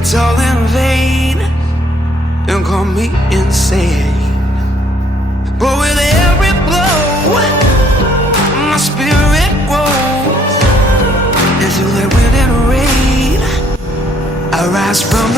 it's all in vain. Don't call me insane, but with every blow, my spirit grows. And through the wind and rain, I rise from